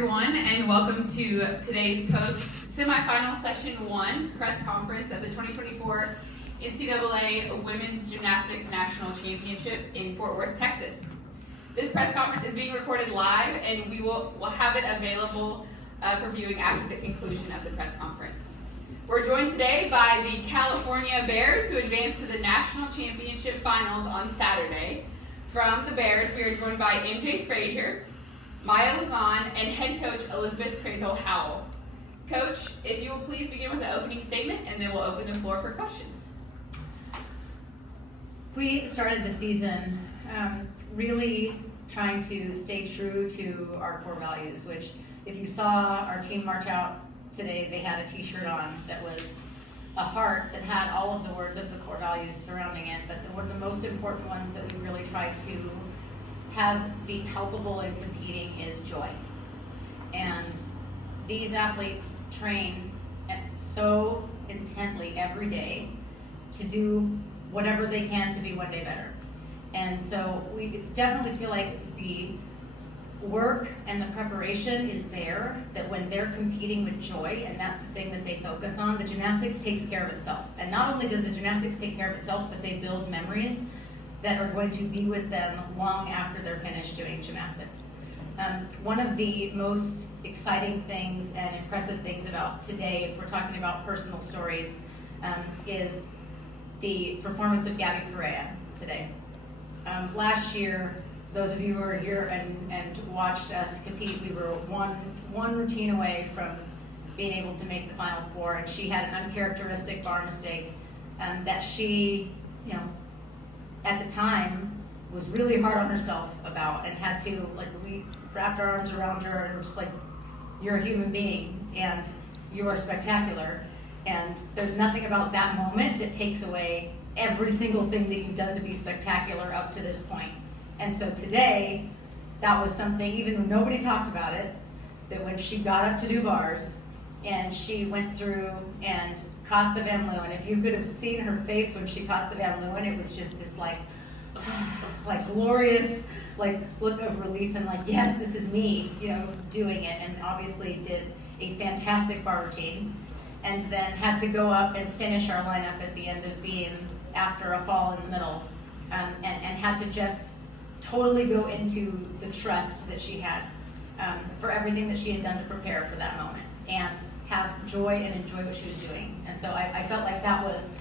everyone, and welcome to today's post-semifinal session 1 press conference of the 2024 NCAA Women's Gymnastics National Championship in Fort Worth, Texas. This press conference is being recorded live, and we'll have it available for viewing after the conclusion of the press conference. We're joined today by the California Bears, who advanced to the National Championship Finals on Saturday. From the Bears, we are joined by eMjae Frazier, Mya Lauzon, and head coach Elisabeth Crandall-Howell. Coach, if you will please begin with the opening statement, and then we'll open the floor for questions. We started the season really trying to stay true to our core values, which if you saw our team march out today, they had a t-shirt on that was a heart that had all of the words of the core values surrounding it, but one of the most important ones that we really tried to have be palpable in competing is joy. And these athletes train so intently every day to do whatever they can to be one day better. And so we definitely feel like the work and the preparation is there, that when they're competing with joy, and that's the thing that they focus on, the gymnastics takes care of itself. And not only does the gymnastics take care of itself, but they build memories that are going to be with them long after they're finished doing gymnastics. One of the most exciting things and impressive things about today, if we're talking about personal stories, is the performance of Gabby Correa today. Last year, those of you who were here and watched us compete, we were one routine away from being able to make the Final Four, and she had an uncharacteristic bar mistake that she, at the time, was really hard on herself about, and had to, we wrapped our arms around her and were just like, you're a human being, and you are spectacular, and there's nothing about that moment that takes away every single thing that you've done to be spectacular up to this point. And so today, that was something, even though nobody talked about it, that when she got up to do bars, and she went through and caught the Van Leeuwen, if you could have seen her face when she caught the Van Leeuwen, it was just this like glorious look of relief and yes, this is me, doing it. And obviously did a fantastic bar routine, and then had to go up and finish our lineup at the end of being after a fall in the middle, and had to just totally go into the trust that she had for everything that she had done to prepare for that moment, and have joy and enjoy what she was doing. And so I felt like that was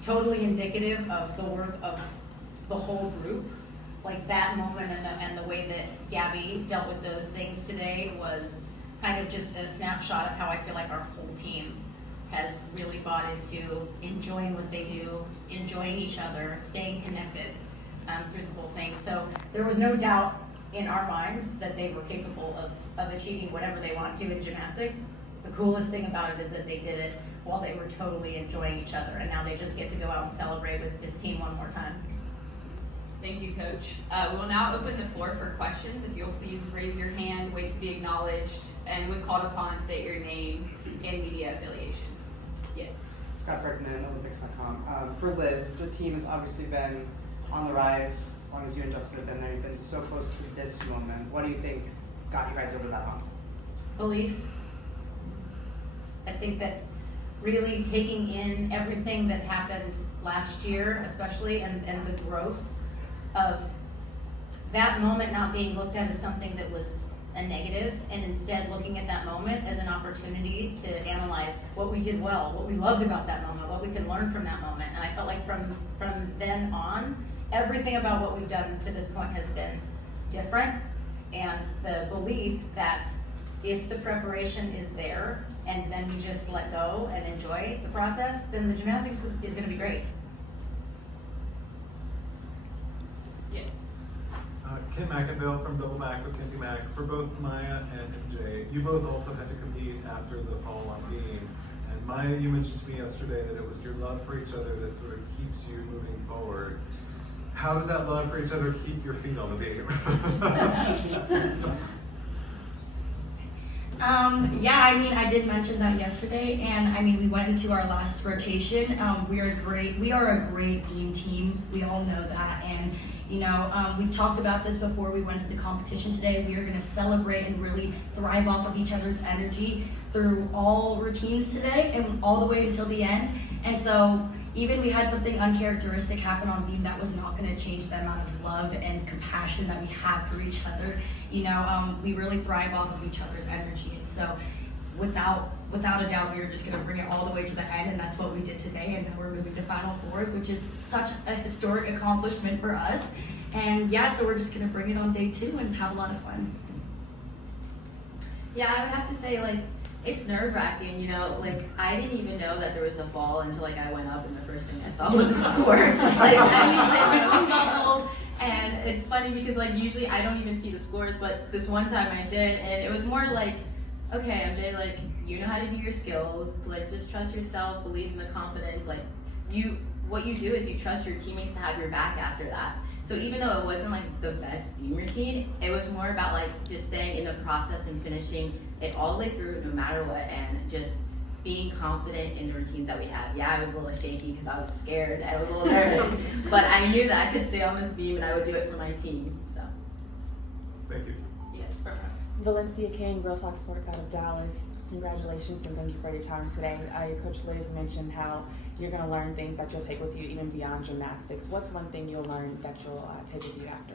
totally indicative of the work of the whole group. Like that moment and the way that Gabby dealt with those things today was kind of just a snapshot of how I feel like our whole team has really bought into enjoying what they do, enjoying each other, staying connected through the whole thing. So there was no doubt in our minds that they were capable of achieving whatever they want to in gymnastics. The coolest thing about it is that they did it while they were totally enjoying each other, and now they just get to go out and celebrate with this team one more time. Thank you, Coach. We will now open the floor for questions. If you'll please raise your hand, wait to be acknowledged, and when called upon, state your name and media affiliation. Yes. Scott Ferdinand, Olympics.com. For Liz, the team has obviously been on the rise as long as you and Justin have been there. You've been so close to this moment. What do you think got you guys over that hump? Belief. I think that really taking in everything that happened last year, especially, and the growth of that moment not being looked at as something that was a negative, and instead looking at that moment as an opportunity to analyze what we did well, what we loved about that moment, what we can learn from that moment. And I felt like from then on, everything about what we've done to this point has been different, and the belief that if the preparation is there and then we just let go and enjoy the process, then the gymnastics is going to be great. Yes. Kim McInville from Double Back with Kenzie Mac. For both Mya and eMjae, you both also had to compete after the follow-on beam. And Mya, you mentioned to me yesterday that it was your love for each other that sort of keeps you moving forward. How does that love for each other keep your feet on the beam? I did mention that yesterday, and we went into our last rotation. We are a great beam team. We all know that, and We've talked about this before we went to the competition today. We are going to celebrate and really thrive off of each other's energy through all routines today and all the way until the end. And so even we had something uncharacteristic happen on beam, that was not going to change the amount of love and compassion that we had for each other. We really thrive off of each other's energy. And so without a doubt, we were just going to bring it all the way to the end, and that's what we did today. And now we're moving to Final Fours, which is such a historic accomplishment for us. And yeah, so we're just going to bring it on day 2 and have a lot of fun. Yeah, I would have to say, it's nerve-wracking, I didn't even know that there was a fall until, I went up and the first thing I saw was a score. And it's funny because, usually I don't even see the scores, but this one time I did, and it was more like, okay, MJ, you know how to do your skills, just trust yourself, believe in the confidence, what you do is you trust your teammates to have your back after that. So even though it wasn't the best beam routine, it was more about just staying in the process and finishing it all the way through no matter what, and just being confident in the routines that we had. Yeah, I was a little shaky because I was scared, I was a little nervous, but I knew that I could stay on this beam and I would do it for my team, so. Thank you. Yes, Barbara. Valencia King, Real Talk Sports out of Dallas. Congratulations and thank you for your time today. Coach Liz mentioned how you're going to learn things that you'll take with you even beyond gymnastics. What's one thing you'll learn that you'll take with you after?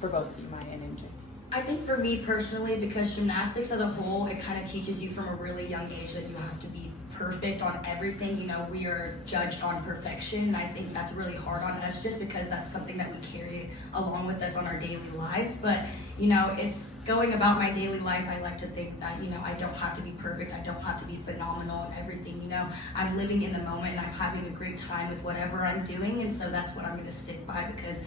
For both of you, Mya and eMjae. I think for me personally, because gymnastics as a whole, it kind of teaches you from a really young age that you have to be perfect on everything. We are judged on perfection, and I think that's really hard on us just because that's something that we carry along with us on our daily lives. But it's going about my daily life. I like to think that I don't have to be perfect, I don't have to be phenomenal and everything. I'm living in the moment and I'm having a great time with whatever I'm doing, and so that's what I'm going to stick by because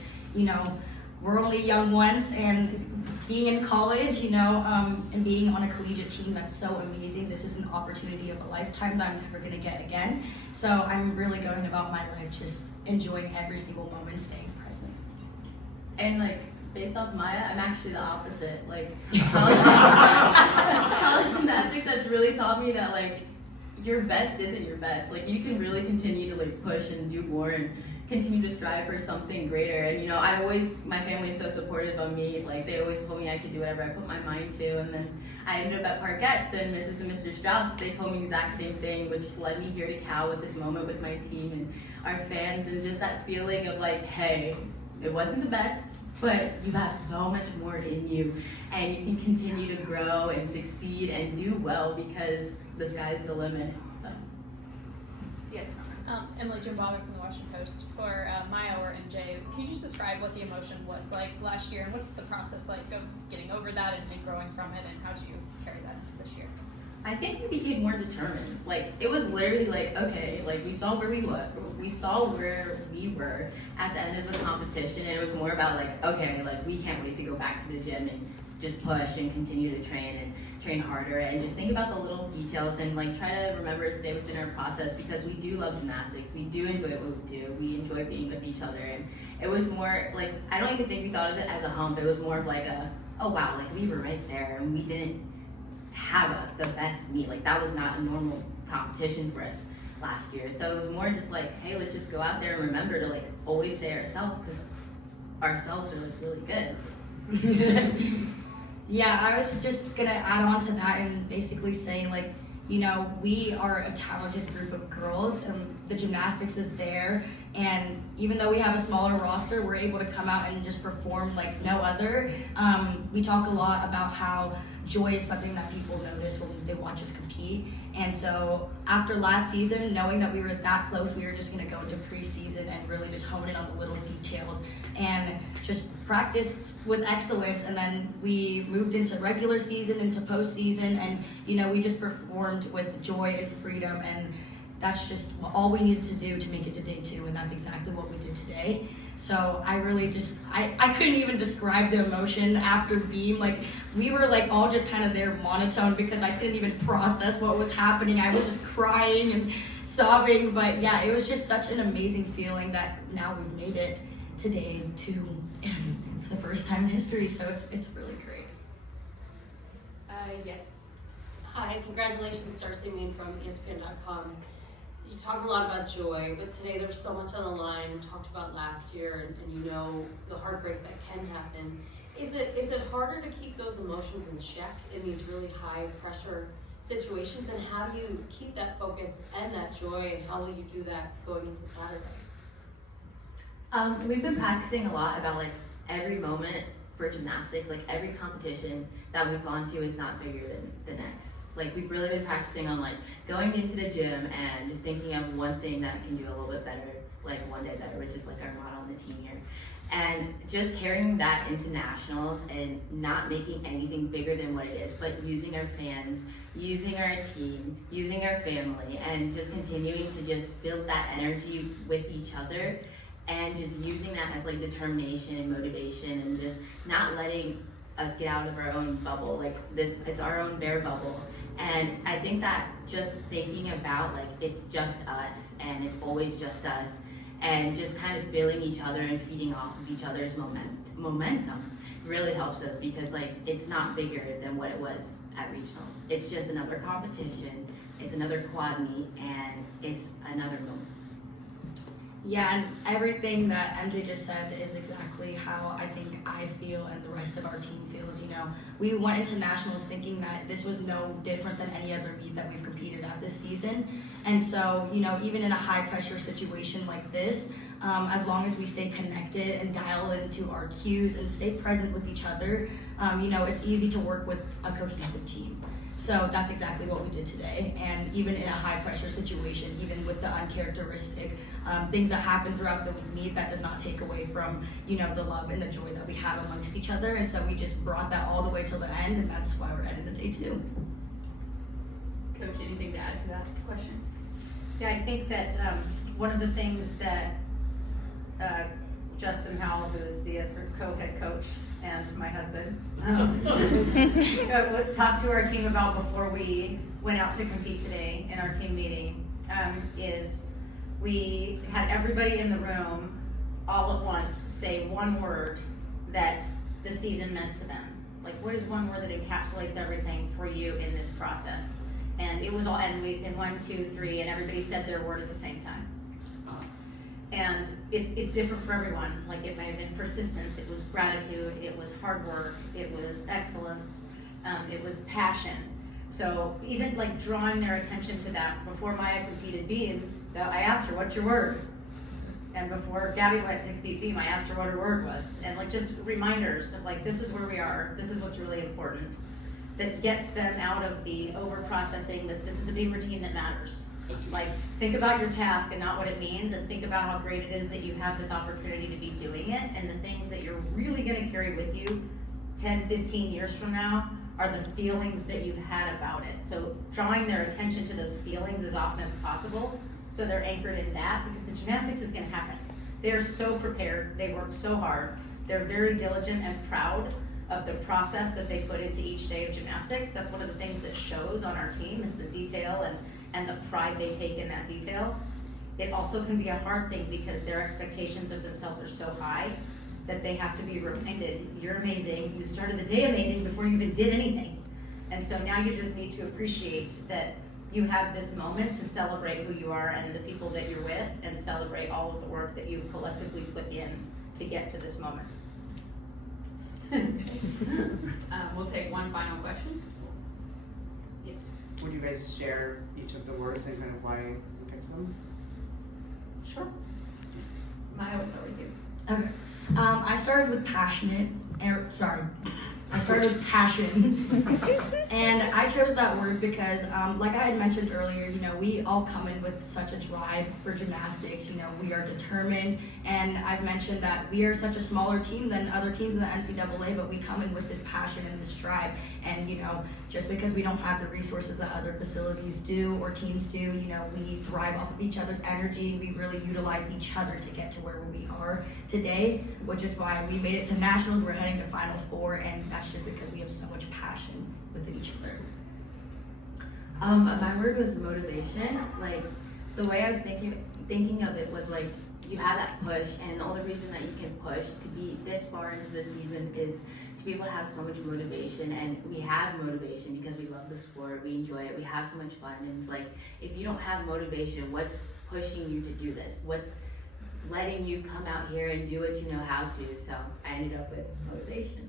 we're only young ones, and being in college, and being on a collegiate team, that's so amazing. This is an opportunity of a lifetime that I'm never going to get again. So I'm really going about my life just enjoying every single moment, staying present. And based off Mya, I'm actually the opposite. College gymnastics has really taught me that your best isn't your best. You can really continue to push and do more and continue to strive for something greater. And my family is so supportive of me. They always told me I could do whatever I put my mind to. And then I ended up at Parkettes, and Mrs. and Mr. Strauss, they told me the exact same thing, which led me here to Cal with this moment with my team and our fans, and just that feeling of hey, it wasn't the best, but you have so much more in you, and you can continue to grow and succeed and do well because the sky's the limit. So. Yes, Emily Jimbovic from the Washington Post. For Mya or eMjae, can you just describe what the emotion was like last year, and what's the process like of getting over that and growing from it, and how do you carry that into this year? I think we became more determined. It was literally okay, we saw where we were. We saw where we were at the end of the competition, and it was more about okay, we can't wait to go back to the gym and just push and continue to train harder and just think about the little details and try to remember to stay within our process because we do love gymnastics. We do enjoy what we do. We enjoy being with each other, and it was more I don't even think we thought of it as a hump. It was more of oh wow, we were right there and we didn't have the best meet. That was not a normal competition for us last year. So it was more just hey, let's just go out there and remember to always stay ourselves because ourselves are really good. Yeah, I was just gonna add on to that and basically say we are a talented group of girls, and the gymnastics is there, and even though we have a smaller roster, we're able to come out and just perform like no other. We talk a lot about how joy is something that people notice when they watch us compete, and so after last season, knowing that we were that close, we were just gonna go into preseason and really just hone in on the little details and just practice with excellence, and then we moved into regular season, into postseason, and we just performed with joy and freedom, and that's just all we needed to do to make it to day 2, and that's exactly what we did today. So I really just, I couldn't even describe the emotion after beam. We were all just kind of there monotone because I couldn't even process what was happening. I was just crying and sobbing, but yeah, it was just such an amazing feeling that now we've made it to day 2 for the first time in history, so it's really great. Yes. Hi, congratulations, Darcy Mean from ESPN.com. you talk a lot about joy, but today there's so much on the line. We talked about last year, and you know the heartbreak that can happen. Is it harder to keep those emotions in check in these really high pressure situations, and how do you keep that focus and that joy, and how will you do that going into Saturday? We've been practicing a lot about like every moment for gymnastics, like every competition that we've gone to is not bigger than the next. Like we've really been practicing on like going into the gym and just thinking of one thing that can do a little bit better, like one day better, which is like our motto on the team here. And just carrying that into nationals and not making anything bigger than what it is, but using our fans, using our team, using our family, and just continuing to just feel that energy with each other, and just using that as like determination and motivation, and just not letting us get out of our own bubble. Like this, it's our own bare bubble. And I think that just thinking about like it's just us and it's always just us, and just kind of feeling each other and feeding off of each other's momentum really helps us, because like it's not bigger than what it was at regionals. It's just another competition, it's another quad meet, and it's another moment. Yeah, and everything that MJ just said is exactly how I think I feel and the rest of our team feels. You know, we went into nationals thinking that this was no different than any other meet that we've competed at this season. And so, you know, even in a high pressure situation like this, as long as we stay connected and dial into our cues and stay present with each other, you know, it's easy to work with a cohesive team. So that's exactly what we did today. And even in a high pressure situation, even with the uncharacteristic things that happen throughout the meet, that does not take away from, you know, the love and the joy that we have amongst each other. And so we just brought that all the way till the end, and that's why we're heading to day 2. Coach, anything to add to that question? Yeah, I think that one of the things that Justin Howell, who's the co-head coach, and my husband, talked to our team about before we went out to compete today in our team meeting, is we had everybody in the room all at once say one word that the season meant to them. Like, what is one word that encapsulates everything for you in this process? And it was all, and we said 1, 2, 3, and everybody said their word at the same time. And it's different for everyone. Like, it might have been persistence, it was gratitude, it was hard work, it was excellence, it was passion. So even like drawing their attention to that. Before Mya competed beam, I asked her, what's your word? And before Gabby went to compete beam, I asked her what her word was. And like just reminders of like, this is where we are, this is what's really important. That gets them out of the over-processing that this is a beam routine that matters. Like, think about your task and not what it means, and think about how great it is that you have this opportunity to be doing it, and the things that you're really gonna carry with you 10, 15 years from now are the feelings that you've had about it. So drawing their attention to those feelings as often as possible, so they're anchored in that, because the gymnastics is gonna happen. They're so prepared, they work so hard, they're very diligent and proud of the process that they put into each day of gymnastics. That's one of the things that shows on our team, is the detail and the pride they take in that detail. It also can be a hard thing because their expectations of themselves are so high that they have to be reminded, you're amazing, you started the day amazing before you even did anything. And so now you just need to appreciate that you have this moment to celebrate who you are and the people that you're with, and celebrate all of the work that you've collectively put in to get to this moment. We'll take one final question. Yes. Would you guys share each of the words and kind of why you picked them? Sure. Mya, we'll start with you. Okay. I started with passionate, I started with passion. And I chose that word because, like I had mentioned earlier, you know, we all come in with such a drive for gymnastics. You know, we are determined, and I've mentioned that we are such a smaller team than other teams in the NCAA, but we come in with this passion and this drive. And, you know, just because we don't have the resources that other facilities do or teams do, you know, we thrive off of each other's energy. We really utilize each other to get to where we are today, which is why we made it to nationals. We're heading to Final Four, and that's just because we have so much passion within each other. My word was motivation. Like, the way I was thinking of it was like, you have that push, and the only reason that you can push to be this far into the season is to be able to have so much motivation, and we have motivation because we love the sport, we enjoy it, we have so much fun, and it's like, if you don't have motivation, what's pushing you to do this? What's letting you come out here and do what you know how to? So I ended up with motivation.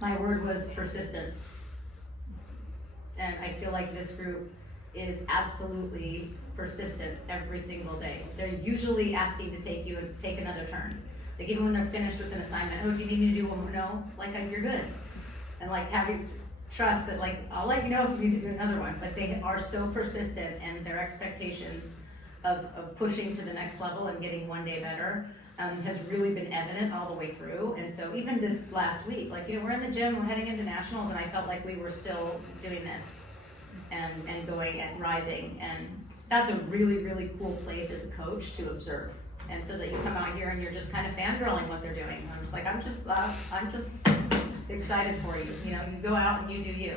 My word was persistence. And I feel like this group is absolutely persistent every single day. They're usually asking to take another turn. Like even when they're finished with an assignment, oh, do you need me to do one more? No, like you're good. And like having trust that like, I'll let you know if you need to do another one. But they are so persistent, and their expectations of pushing to the next level and getting one day better has really been evident all the way through. And so even this last week, like, we're in the gym, we're heading into nationals, and I felt like we were still doing this and going and rising. And that's a really, really cool place as a coach to observe. And so that you come out here and you're just kind of fangirling what they're doing. I'm just like, I'm just excited for you. You go out and you do you.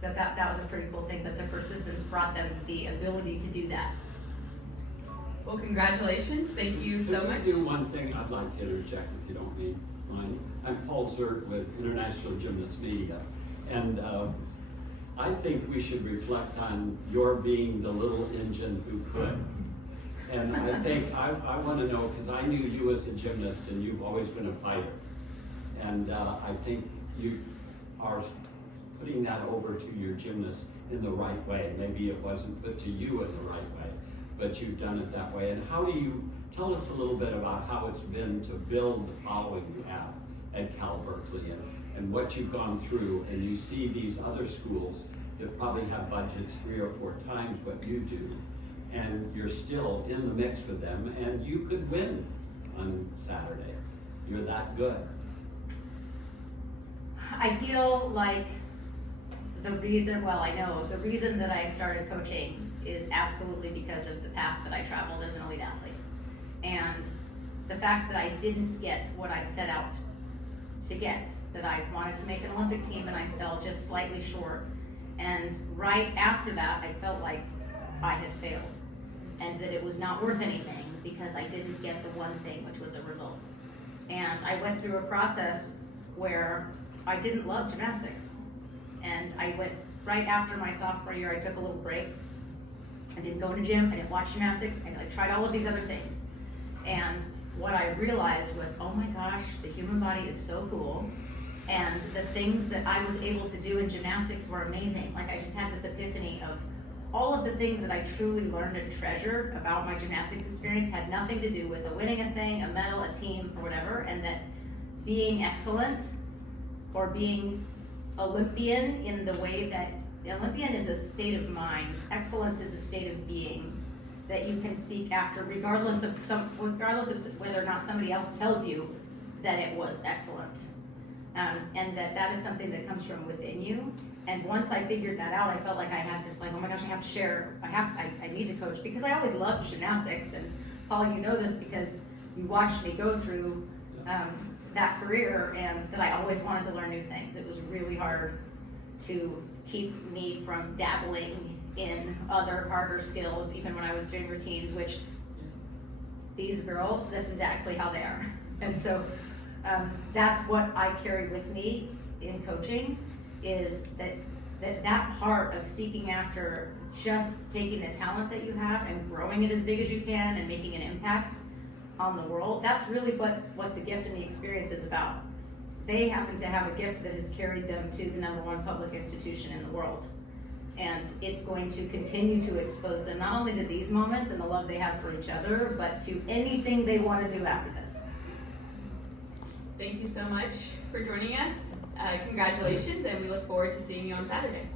But that was a pretty cool thing, but the persistence brought them the ability to do that. Well, congratulations. Thank you so much. Can I do one thing I'd like to interject, if you don't mind? I'm Paul Zert with International Gymnast Media, and I think we should reflect on your being the little engine who could. And I think I want to know, because I knew you as a gymnast and you've always been a fighter. And I think you are putting that over to your gymnasts in the right way. Maybe it wasn't put to you in the right way, but you've done it that way. And how do you, tell us a little bit about how it's been to build the following you have at Cal Berkeley, and what you've gone through, and you see these other schools that probably have budgets 3 or 4 times what you do, and you're still in the mix with them, and you could win on Saturday. You're that good. I feel like the reason that I started coaching is absolutely because of the path that I traveled as an elite athlete. And the fact that I didn't get what I set out to get, that I wanted to make an Olympic team and I fell just slightly short. And right after that, I felt like I had failed and that it was not worth anything because I didn't get the one thing, which was a result. And I went through a process where I didn't love gymnastics. And I went, right after my sophomore year, I took a little break. I didn't go in a gym, I didn't watch gymnastics, I tried all of these other things. And what I realized was, oh my gosh, the human body is so cool. And the things that I was able to do in gymnastics were amazing. Like I just had this epiphany of all of the things that I truly learned and treasured about my gymnastics experience had nothing to do with winning a thing, a medal, a team, or whatever, and that being excellent or being Olympian in the way that Olympian is a state of mind, excellence is a state of being that you can seek after regardless of whether or not somebody else tells you that it was excellent. And that is something that comes from within you. And once I figured that out, I felt like I had this like, oh my gosh, I have to share, I need to coach, because I always loved gymnastics. And Paul, you know this because you watched me go through that career, and that I always wanted to learn new things. It was really hard to keep me from dabbling in other harder skills, even when I was doing routines, which these girls, that's exactly how they are. And so that's what I carry with me in coaching, is that part of seeking after just taking the talent that you have and growing it as big as you can and making an impact on the world. That's really what the gift and the experience is about. They happen to have a gift that has carried them to the #1 public institution in the world. And it's going to continue to expose them not only to these moments and the love they have for each other, but to anything they want to do after this. Thank you so much for joining us. Congratulations, and we look forward to seeing you on Saturday.